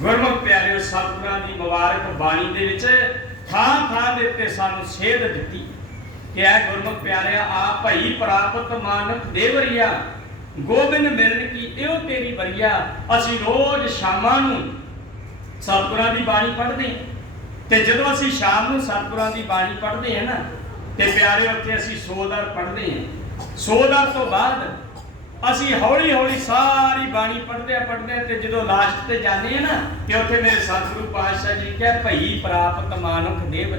ਗੁਰਮੁਖ ਪਿਆਰਿਓ, ਸਤਿਗੁਰਾਂ ਦੀ ਮੁਬਾਰਕ ਬਾਣੀ ਦੇ ਵਿੱਚ ਥਾਂ ਥਾਂ ਦੇ ਉੱਤੇ ਸਾਨੂੰ ਸੇਧ ਦਿੱਤੀ ਕਿ ਐ ਗੁਰਮੁਖ ਪਿਆਰਿਆ, ਆ ਭਈ ਪ੍ਰਾਪਤ ਮਾਨਕ ਦੇਵਰੀਆ, ਗੋਬਿੰਦ ਮਿਲਨ ਕੀ ਇਹੋ ਤੇਰੀ ਬਰੀਆ ਅਸੀਂ ਰੋਜ਼ ਸ਼ਾਮਾਂ ਨੂੰ ਸਤਿਗੁਰਾਂ ਦੀ ਬਾਣੀ ਪੜ੍ਹਦੇ ਤੇ ਜਦੋਂ ਅਸੀਂ ਸ਼ਾਮ ਨੂੰ ਸਤਿਗੁਰਾਂ ਦੀ ਬਾਣੀ ਪੜ੍ਹਦੇ ਹਾਂ ਨਾ, ਤੇ ਪਿਆਰੇ ਉੱਥੇ ਅਸੀਂ ਸੋਦਰ ਪੜ੍ਹਦੇ ਹਾਂ। ਸੋਦਰ ਤੋਂ ਬਾਅਦ ਅਸੀਂ ਹੌਲੀ ਹੌਲੀ ਸਾਰੀ ਬਾਣੀ ਪੜ੍ਹਦੇ ਆ ਪੜ੍ਹਦੇ ਆ ਤੇ ਜਦੋਂ ਲਾਸਟ ਤੇ ਜਾਂਦੇ ਆ ਨਾ, ਤੇ ਉੱਥੇ ਮੇਰੇ ਸਤਿਗੁਰੂ ਪਾਤਸ਼ਾਹ ਜੀ ਕਹੇ, ਭਈ ਪ੍ਰਾਪਤ ਮਾਨੁਖ ਦੇਵ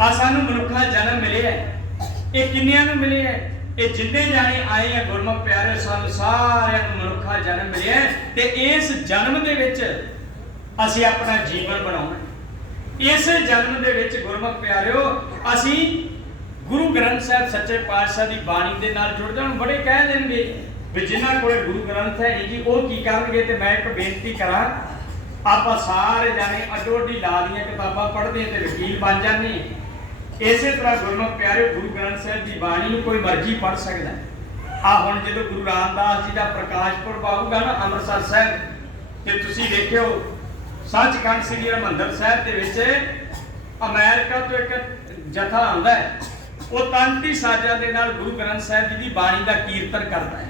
ਆ ਸਾਨੂੰ ਮਨੁੱਖਾ ਜਨਮ ਮਿਲਿਆ ਇਹ ਕਿੰਨਿਆਂ ਨੂੰ ਮਿਲਿਆ ਹੈ? ਇਹ ਜਿੰਨੇ ਜਾਣੇ ਆਏ ਆ ਗੁਰਮੁਖ ਪਿਆਰੇ, ਸਾਨੂੰ ਸਾਰਿਆਂ ਨੂੰ ਮਨੁੱਖਾ ਜਨਮ ਮਿਲਿਆ ਤੇ ਇਸ ਜਨਮ ਦੇ ਵਿੱਚ ਅਸੀਂ ਆਪਣਾ ਜੀਵਨ ਬਣਾਉਣਾ ਇਸ ਜਨਮ ਦੇ ਵਿੱਚ ਗੁਰਮੁਖ ਪਿਆਰਿਓ, ਅਸੀਂ ਗੁਰੂ ਗ੍ਰੰਥ ਸਾਹਿਬ ਸੱਚੇ ਪਾਤਸ਼ਾਹ ਦੀ ਬਾਣੀ ਦੇ ਨਾਲ ਜੁੜ ਜਾਣ ਬੜੇ ਕਹਿ ਦੇਣਗੇ ਵੀ ਜਿਨ੍ਹਾਂ ਕੋਲੇ ਗੁਰੂ ਗ੍ਰੰਥ ਹੈ ਜੀ, ਉਹ ਕੀ ਕਰਨਗੇ ਤੇ ਮੈਂ ਇੱਕ ਬੇਨਤੀ ਕਰਾਂ, ਆਪਾਂ ਸਾਰੇ ਜਾਣੇ ਅੱਡੋ ਅੱਡੀ ਲਾ ਦੀਆਂ ਕਿਤਾਬਾਂ ਪੜ੍ਹਦੇ ਤੇ ਵਕੀਲ ਬਣ ਜਾਂਦੇ ਹਾਂ। ਇਸੇ ਤਰ੍ਹਾਂ ਗੁਰਮੁਖ ਪਿਆਰੇ ਗੁਰੂ ਗ੍ਰੰਥ ਸਾਹਿਬ ਦੀ ਬਾਣੀ ਨੂੰ ਕੋਈ ਮਰਜ਼ੀ ਪੜ੍ਹ ਸਕਦਾ ਆ ਹੁਣ ਜਦੋਂ ਗੁਰੂ ਰਾਮਦਾਸ ਜੀ ਦਾ ਪ੍ਰਕਾਸ਼ ਪੁਰਬ ਆਊਗਾ ਨਾ ਅੰਮ੍ਰਿਤਸਰ ਸਾਹਿਬ, ਤੇ ਤੁਸੀਂ ਦੇਖਿਓ, ਸੱਚਖੰਡ ਸ੍ਰੀ ਹਰਿਮੰਦਰ ਸਾਹਿਬ ਦੇ ਵਿੱਚ ਅਮਰੀਕਾ ਤੋਂ ਇੱਕ ਜਥਾ ਆਉਂਦਾ ਹੈ ਉਹ ਤੰਤੀ ਸਾਜ਼ਾਂ ਦੇ ਨਾਲ ਗੁਰੂ ਗ੍ਰੰਥ ਸਾਹਿਬ ਜੀ ਦੀ ਬਾਣੀ ਦਾ ਕੀਰਤਨ ਕਰਦਾ ਹੈ।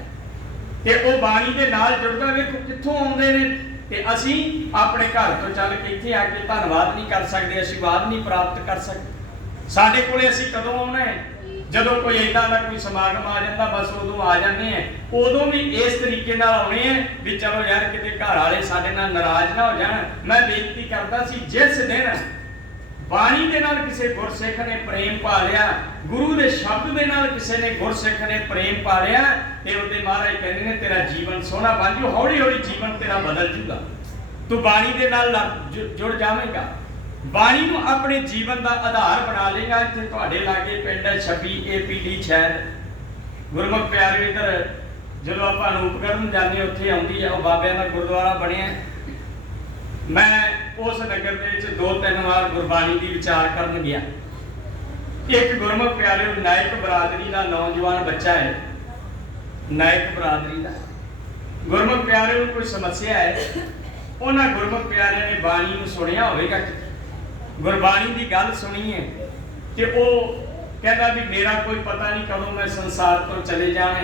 ਤੇ ਉਹ ਬਾਣੀ ਦੇ ਨਾਲ ਜੁੜਦਾ ਵੇਖੋ ਕਿੱਥੋਂ ਆਉਂਦੇ ਨੇ। ਤੇ ਅਸੀਂ ਆਪਣੇ ਘਰ ਤੋਂ ਚੱਲ ਕੇ ਇੱਥੇ ਆ ਕੇ ਧੰਨਵਾਦ ਨਹੀਂ ਕਰ ਸਕਦੇ, ਆਸ਼ੀਰਵਾਦ ਨਹੀਂ ਪ੍ਰਾਪਤ ਕਰ ਸਕਦੇ। ਸਾਡੇ ਕੋਲੇ ਅਸੀਂ ਕਦੋਂ ਆਉਣਾ ਹੈ? ਜਦੋਂ ਕੋਈ ਏਦਾਂ ਦਾ ਕੋਈ ਸਮਾਗਮ ਆ ਜਾਂਦਾ, ਬਸ ਉਦੋਂ ਆ ਜਾਂਦੇ ਆ ਉਦੋਂ ਵੀ ਇਸ ਤਰੀਕੇ ਨਾਲ ਆਉਣੇ ਆ ਵੀ ਚਲੋ ਯਾਰ ਕਿਤੇ ਘਰ ਵਾਲੇ ਸਾਡੇ ਨਾਲ ਨਾਰਾਜ਼ ਨਾ ਹੋ ਜਾਣ। ਮੈਂ ਬੇਨਤੀ ਕਰਦਾ ਸੀ, ਜਿਸ ਦਿਨ ਬਾਣੀ ਦੇ ਨਾਲ ਕਿਸੇ ਗੁਰਸਿੱਖ ਨੇ ਪ੍ਰੇਮ ਪਾ ਲਿਆ ਗੁਰੂ ਦੇ ਸ਼ਬਦ ਦੇ ਨਾਲ ਕਿਸੇ ਨੇ ਗੁਰਸਿੱਖ ਨੇ ਪ੍ਰੇਮ ਪਾ ਲਿਆ ਤੇ ਉਹਦੇ ਮਹਾਰਾਜ ਕਹਿੰਦੇ ਨੇ ਤੇਰਾ ਜੀਵਨ ਸੋਹਣਾ ਬਣ ਜੂ ਹੌਲੀ ਹੌਲੀ ਜੀਵਨ ਤੇਰਾ ਬਦਲ ਜੂਗਾ ਤੂੰ ਬਾਣੀ ਦੇ ਨਾਲ ਜੁੜ ਜਾਵੇਂਗਾ। ਬਾਣੀ ਨੂੰ ਆਪਣੇ ਜੀਵਨ ਦਾ ਆਧਾਰ ਬਣਾ ਲੇਗਾ ਇੱਥੇ ਤੁਹਾਡੇ ਲਾਗੇ ਪਿੰਡ ਹੈ 26 ਏਪੀਡੀ ਸ਼ਹਿਰ। ਗੁਰਮੁਖ ਪਿਆਰੇ ਇਧਰ ਜਦੋਂ ਆਪਾਂ ਅਨੂਪਗੜ੍ਹ ਜਾਂਦੇ ਹਾਂ, ਉੱਥੇ ਆਉਂਦੀ ਹੈ ਉਹ ਬਾਬਿਆਂ ਦਾ ਗੁਰਦੁਆਰਾ ਬਣਿਆ ਮੈਂ ਉਸ ਨਗਰ ਦੇ ਵਿੱਚ ਦੋ ਤਿੰਨ ਵਾਰ ਗੁਰਬਾਣੀ ਦੀ ਵਿਚਾਰ ਕਰਨ ਗਿਆ ਇੱਕ ਗੁਰਮੁਖ ਪਿਆਰੇ ਨਾਇਕ ਬਰਾਦਰੀ ਦਾ ਨੌਜਵਾਨ ਬੱਚਾ ਹੈ। ਨਾਇਕ ਬਰਾਦਰੀ ਦਾ। ਗੁਰਮੁਖ ਪਿਆਰੇ ਨੂੰ ਕੋਈ ਸਮੱਸਿਆ ਹੈ? ਉਹਨਾਂ ਗੁਰਮੁਖ ਪਿਆਰਿਆਂ ਨੇ ਬਾਣੀ ਨੂੰ ਸੁਣਿਆ ਹੋਵੇਗਾ ਗੁਰਬਾਣੀ ਦੀ ਗੱਲ ਸੁਣੀ ਹੈ ਤੇ ਉਹ ਕਹਿੰਦਾ ਵੀ ਮੇਰਾ ਕੋਈ ਪਤਾ ਨਹੀਂ ਕਦੋਂ ਮੈਂ ਸੰਸਾਰ ਤੋਂ ਚਲੇ ਜਾਣਾ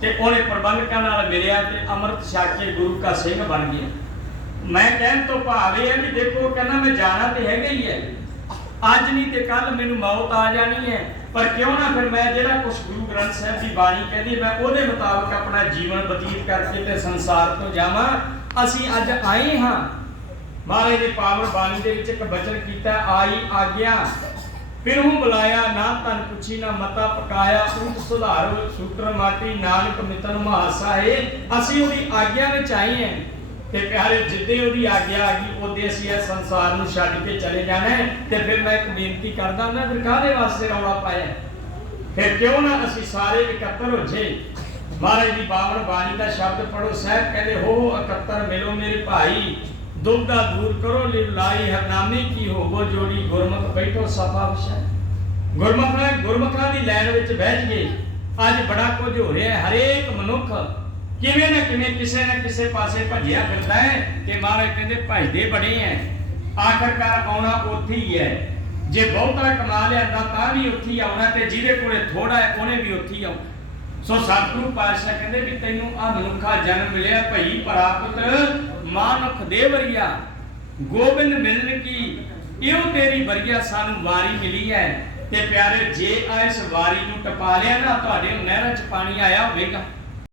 ਤੇ ਉਹਨੇ ਪ੍ਰਬੰਧਕਾਂ ਨਾਲ ਮਿਲਿਆ ਤੇ ਅੰਮ੍ਰਿਤ ਛਕ ਗੁਰੂ ਕਾ ਸਿੰਘ ਬਣ ਗਿਆ। ਮੈਂ ਕਹਿਣ ਤੋਂ ਭਾਵ ਇਹ ਹੈ ਵੀ ਦੇਖੋ ਕਹਿੰਦਾ ਮੈਂ ਜਾਣਾ ਤੇ ਹੈਗਾ ਹੀ ਹੈ। ਅੱਜ ਨਹੀਂ ਤੇ ਕੱਲ ਮੈਨੂੰ ਮੌਤ ਆ ਜਾਣੀ ਹੈ। ਪਰ ਕਿਉਂ ਨਾ ਫਿਰ ਮੈਂ ਜਿਹੜਾ ਕੁਝ ਗੁਰੂ ਗ੍ਰੰਥ ਸਾਹਿਬ ਦੀ ਬਾਣੀ ਕਹਿੰਦੀ ਮੈਂ ਉਹਦੇ ਮੁਤਾਬਕ ਆਪਣਾ ਜੀਵਨ ਬਤੀਤ ਕਰਕੇ ਤੇ ਸੰਸਾਰ ਤੋਂ ਜਾਵਾਂ। ਅਸੀਂ ਅੱਜ ਆਏ ਹਾਂ। ਮਹਾਰਾਜ ਦੇ ਪਾਵਨ ਬਾਣੀ ਦੇ ਵਿੱਚ ਇੱਕ ਬਚਨ ਕੀਤਾ, ਆਈ ਆਗਿਆ। ਫਿਰ ਹੂੰ ਬੁਲਾਇਆ, ਨਾ ਤਨ ਪੁੱਛੀ, ਨਾ ਮਤਾ ਪਕਾਇਆ ਊਟ ਸੁਧਾਰੋ ਸੂਤਰ ਮਾਟੀ, ਨਾਨਕ ਮਿਤਨ ਮਹਾਸਾ ਹੈ ਅਸੀਂ ਉਹਦੀ ਆਗਿਆ ਵਿੱਚ ਆਏ ਹਾਂ। ਤੇ ਪਿਆਰੇ ਜਿੱਦੇ ਉਹਦੀ ਆਗਿਆ ਆ ਗਈ, ਉਹਦੇ ਅਸੀਂ ਇਹ ਸੰਸਾਰ ਨੂੰ ਛੱਡ ਕੇ ਚਲੇ ਜਾਣਾ ਹੈ ਤੇ ਫਿਰ ਮੈਂ ਇੱਕ ਬੇਨਤੀ ਕਰਦਾ ਮੈਂ ਫਿਰ ਕਾਹਦੇ ਵਾਸਤੇ ਰੌਲਾ ਪਾਇਆ ਫਿਰ ਕਿਉਂ ਨਾ ਅਸੀਂ ਸਾਰੇ ਇਕੱਤਰ ਹੋ ਜੇ ਮਹਾਰਾਜ ਦੀ ਬਾਵਨ ਬਾਣੀ ਦਾ ਸ਼ਬਦ ਪੜੋ ਸਾਹਿਬ ਕਹਿੰਦੇ, ਹੋ ਇਕੱਤਰ ਮਿਲੋ ਮੇਰੇ ਭਾਈ, ਦੁਬਦਾ ਦੂਰ ਕਰੋ, ਲਿਵ ਲਾਈ ਹਰਨਾਮੇ ਕੀ ਹੋਵੋ, ਜੋੜੀ ਗੁਰਮੁਖ ਬੈਠੋ ਸਫਾ ਵਿਸ਼ਾ ਗੁਰਮੁਖਾਂ ਗੁਰਮੁਖਾਂ ਦੀ ਲੈਣ ਵਿੱਚ ਬਹਿ ਗਏ ਅੱਜ ਬੜਾ ਕੁਝ ਹੋ ਰਿਹਾ ਹੈ, ਹਰੇਕ ਮਨੁੱਖ ਕਿਵੇਂ ਨਾ ਕਿਵੇਂ ਕਿਸੇ ਨਾ ਕਿਸੇ ਪਾਸੇ ਭੱਜਿਆ ਫਿਰਦਾ ਹੈ ਤੇ ਮਹਾਰਾਜ ਕਹਿੰਦੇ ਭਜਦੇ ਬੜੇ ਐ। ਆਖਰਕਾਰ ਆਉਣਾ ਉੱਥੇ ਹੀ ਹੈ ਜੇ ਬਹੁਤਾ ਕਮਾ ਲਿਆਂਦਾ ਤਾਂ ਵੀ ਉੱਥੇ ਹੀ ਆਉਣਾ ਤੇ ਜਿਹਦੇ ਕੋਲੇ ਥੋੜਾ ਹੈ ਉਹਨੇ ਵੀ ਉੱਥੇ ਹੀ ਆਉਣਾ। ਸੋ ਸਤਿਗੁਰੂ ਪਾਤਸ਼ਾਹ ਕਹਿੰਦੇ ਵੀ ਤੈਨੂੰ ਆ ਮਨੁੱਖਾ ਜਨਮ ਮਿਲਿਆ ਭਈ ਪ੍ਰਾਪਤ ਮਾਨੁਖ ਦੇਵਰੀਆ ਗੋਬਿੰਦ ਮਿਲਨ ਕੀ? ਇਹੋ ਤੇਰੀ ਵਰੀਆ ਸਾਨੂੰ ਵਾਰੀ ਮਿਲੀ ਹੈ ਤੇ ਪਿਆਰੇ, ਜੇ ਆ ਇਸ ਵਾਰੀ ਨੂੰ ਟਪਾ ਲਿਆ ਨਾ, ਤੁਹਾਡੇ ਨਹਿਰਾਂ 'ਚ ਪਾਣੀ ਆਇਆ ਹੋਵੇਗਾ।